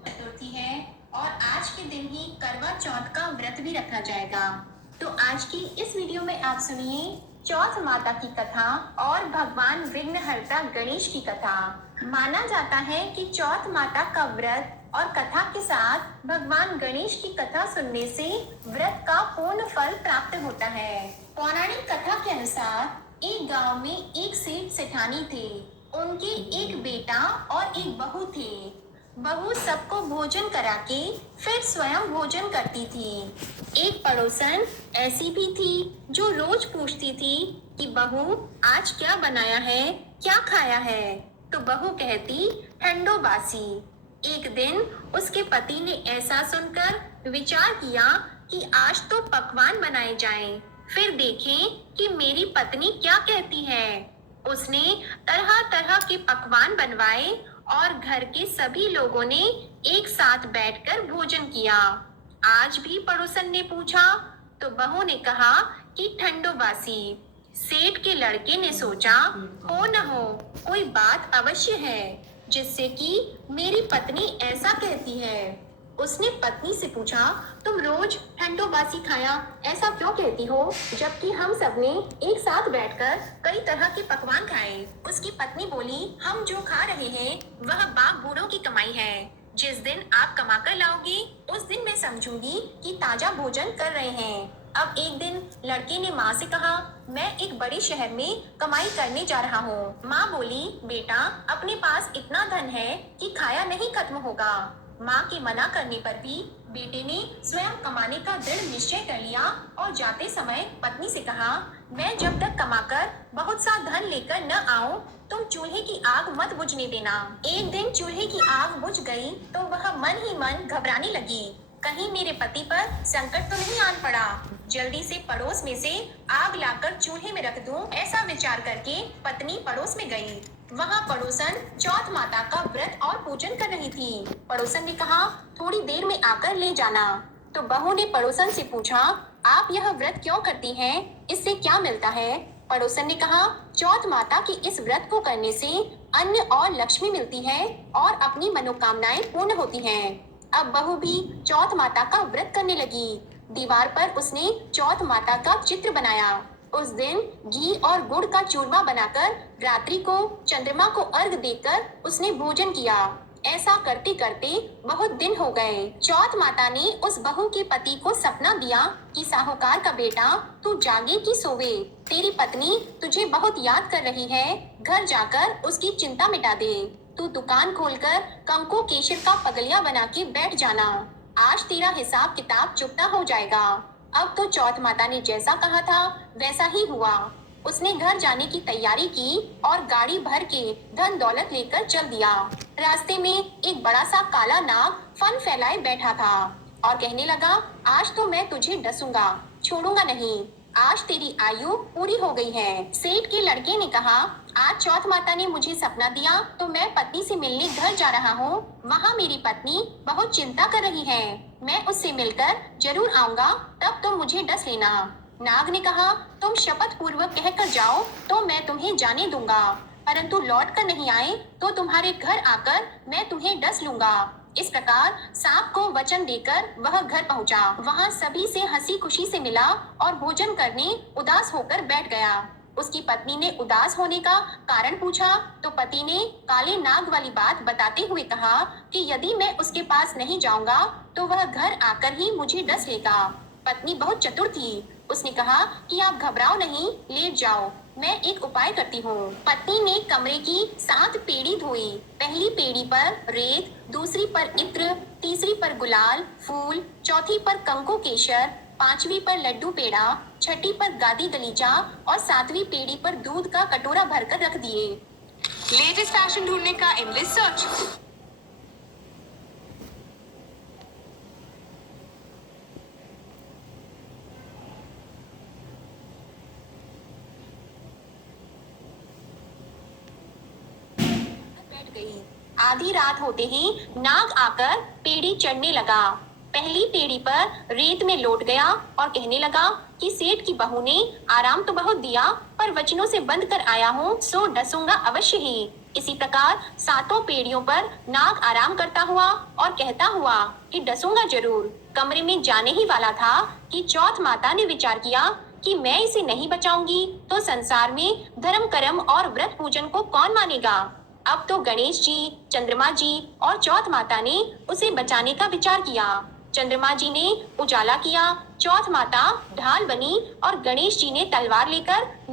चतुर्थी है और आज के दिन ही करवा चौथ का व्रत भी रखा जाएगा। तो आज की इस वीडियो में आप सुनिए चौथ माता की कथा और भगवान विघ्नहर्ता गणेश की कथा। माना जाता है कि चौथ माता का व्रत और कथा के साथ भगवान गणेश की कथा सुनने से व्रत का पूर्ण फल प्राप्त होता है। पौराणिक कथा के अनुसार एक गांव में एक सेठ सेठानी थे। उनके एक बेटा और एक बहू थे। बहू सबको भोजन करा के फिर स्वयं भोजन करती थी। एक पड़ोसन ऐसी भी थी जो रोज पूछती थी कि बहू आज क्या बनाया है, क्या खाया है। तो बहू कहती ठंडो बासी। एक दिन उसके पति ने ऐसा सुनकर विचार किया कि आज तो पकवान बनाए जाएं, फिर देखें कि मेरी पत्नी क्या कहती है। उसने तरह तरह के पकवान बनवाए और घर के सभी लोगों ने एक साथ बैठकर भोजन किया। आज भी पड़ोसन ने पूछा तो बहू ने कहा कि ठंडो बासी। सेठ के लड़के ने सोचा हो न हो कोई बात अवश्य है जिससे कि मेरी पत्नी ऐसा कहती है। उसने पत्नी से पूछा तुम रोज ठंडो बासी खाया ऐसा क्यों कहती हो, जबकि हम सबने एक साथ बैठकर कई तरह के पकवान खाए। उसकी पत्नी बोली हम जो खा रहे हैं वह बाप बूढ़ों की कमाई है। जिस दिन आप कमा कर लाओगे उस दिन मैं समझूंगी कि ताजा भोजन कर रहे हैं। अब एक दिन लड़के ने माँ से कहा मैं एक बड़े शहर में कमाई करने जा रहा हूँ। माँ बोली बेटा अपने पास इतना धन है कि खाया नहीं खत्म होगा। माँ के मना करने पर भी बेटे ने स्वयं कमाने का दृढ़ निश्चय कर लिया और जाते समय पत्नी से कहा मैं जब तक कमाकर बहुत सा धन लेकर न आऊं तुम चूल्हे की आग मत बुझने देना। एक दिन चूल्हे की आग बुझ गई तो वह मन ही मन घबराने लगी, कहीं मेरे पति पर संकट तो नहीं आन पड़ा। जल्दी से पड़ोस में से आग लाकर चूल्हे में रख दूं, ऐसा विचार करके पत्नी पड़ोस में गई। वहाँ पड़ोसन चौथ माता का व्रत और पूजन कर रही थी। पड़ोसन ने कहा थोड़ी देर में आकर ले जाना। तो बहू ने पड़ोसन से पूछा आप यह व्रत क्यों करती हैं? इससे क्या मिलता है? पड़ोसन ने कहा चौथ माता के इस व्रत को करने से अन्न और लक्ष्मी मिलती है और अपनी मनोकामनाएं पूर्ण होती हैं। अब बहू भी चौथ माता का व्रत करने लगी। दीवार पर उसने चौथ माता का चित्र बनाया। उस दिन घी और गुड़ का चूरमा बनाकर रात्रि को चंद्रमा को अर्घ देकर उसने भोजन किया। ऐसा करते करते बहुत दिन हो गए। चौथ माता ने उस बहू के पति को सपना दिया कि साहूकार का बेटा तू जागे कि सोवे, तेरी पत्नी तुझे बहुत याद कर रही है, घर जाकर उसकी चिंता मिटा दे। तू दुकान खोलकर कंको केशर का पगलिया बना के बैठ जाना, आज तेरा हिसाब किताब चुकता हो जाएगा। अब तो चौथ माता ने जैसा कहा था वैसा ही हुआ। उसने घर जाने की तैयारी की और गाड़ी भर के धन दौलत लेकर चल दिया। रास्ते में एक बड़ा सा काला नाग फन फैलाए बैठा था और कहने लगा आज तो मैं तुझे डसूंगा, छोड़ूंगा नहीं, आज तेरी आयु पूरी हो गई है। सेठ के लड़के ने कहा आज चौथ माता ने मुझे सपना दिया तो मैं पत्नी से मिलने घर जा रहा हूँ। वहाँ मेरी पत्नी बहुत चिंता कर रही है, मैं उससे मिलकर जरूर आऊंगा, तब तुम मुझे डस लेना। नाग ने कहा तुम शपथ पूर्वक कहकर जाओ तो मैं तुम्हें जाने दूंगा, परंतु लौट कर नहीं आए तो तुम्हारे घर आकर मैं तुम्हें डस लूंगा। इस प्रकार सांप को वचन देकर वह घर पहुंचा। वहां सभी से हंसी खुशी से मिला और भोजन करने उदास होकर बैठ गया। उसकी पत्नी ने उदास होने का कारण पूछा तो पति ने काले नाग वाली बात बताते हुए कहा कि यदि मैं उसके पास नहीं जाऊंगा तो वह घर आकर ही मुझे डस लेगा। पत्नी बहुत चतुर थी, उसने कहा कि आप घबराओ नहीं, लेट जाओ, मैं एक उपाय करती हूँ। पत्नी ने कमरे की 7 पेड़ी धोई। पहली पेड़ी पर रेत, दूसरी पर इत्र, तीसरी पर गुलाल फूल, चौथी पर कंको केशर, पांचवी पर लड्डू पेड़ा, छठी पर गादी गलीचा और 7वीं पेड़ी पर दूध का कटोरा भरकर रख दिए। लेटेस्ट फैशन ढूंढने का एंडलेस सर्च। बैठ गई। आधी रात होते ही नाग आकर पेड़ी चढ़ने लगा। पहली पेड़ी पर रेत में लौट गया और कहने लगा कि सेठ की बहू ने आराम तो बहुत दिया पर वचनों से बंध कर आया हूँ, सो डसूंगा अवश्य ही। इसी प्रकार सातों पीढ़ियों पर नाग आराम करता हुआ और कहता हुआ कि डसूंगा जरूर कमरे में जाने ही वाला था कि चौथ माता ने विचार किया कि मैं इसे नहीं बचाऊंगी तो संसार में धर्म कर्म और व्रत पूजन को कौन मानेगा। अब तो गणेश जी, चंद्रमा जी और चौथ माता ने उसे बचाने का विचार किया। चंद्रमा जी ने उजाला किया, चौथ माता ढाल बनी और गणेश जी ने तलवार लेकर